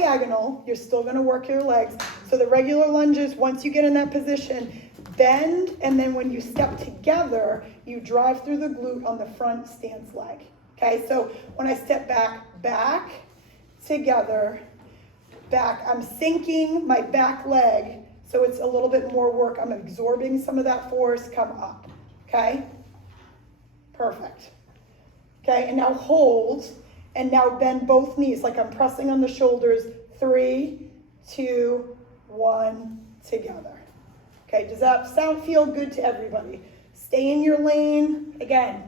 Diagonal, you're still gonna work your legs. So the regular lunges, once you get in that position, bend, and then when you step together, you drive through the glute on the front stance leg. Okay, so when I step back, together, back, I'm sinking my back leg, so it's a little bit more work. I'm absorbing some of that force, come up, okay? Perfect. Okay, and now hold, and now bend both knees like I'm pressing on the shoulders. 3, 2, 1, together. Okay, does that feel good to everybody? Stay in your lane. Again,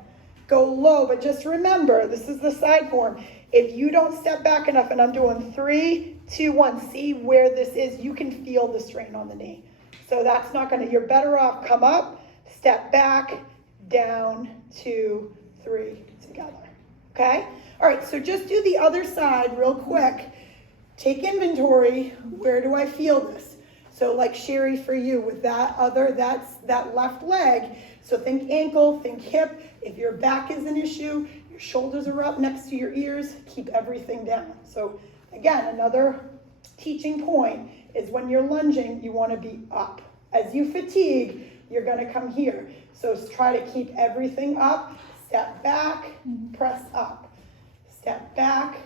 go low, but just remember, this is the side form. If you don't step back enough, and I'm doing 3, 2, 1, see where this is, you can feel the strain on the knee. So that's not gonna, you're better off, come up, step back, down, 2, 3, together, okay? All right, so just do the other side real quick. Take inventory, where do I feel this? So like Sherry for you with that left leg. So think ankle, think hip. If your back is an issue, your shoulders are up next to your ears, keep everything down. So again, another teaching point is when you're lunging, you want to be up. As you fatigue, you're going to come here. So try to keep everything up. Step back, press up. Step back.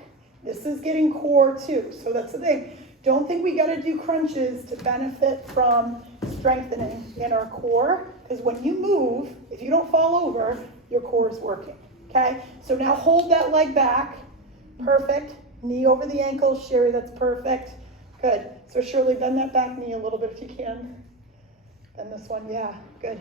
This is getting core too. So that's the thing. Don't think we got to do crunches to benefit from strengthening in our core, because when you move, if you don't fall over, your core is working, okay? So now hold that leg back. Perfect. Knee over the ankle. Sherry, that's perfect. Good. So Shirley, bend that back knee a little bit if you can. Bend this one. Yeah, good.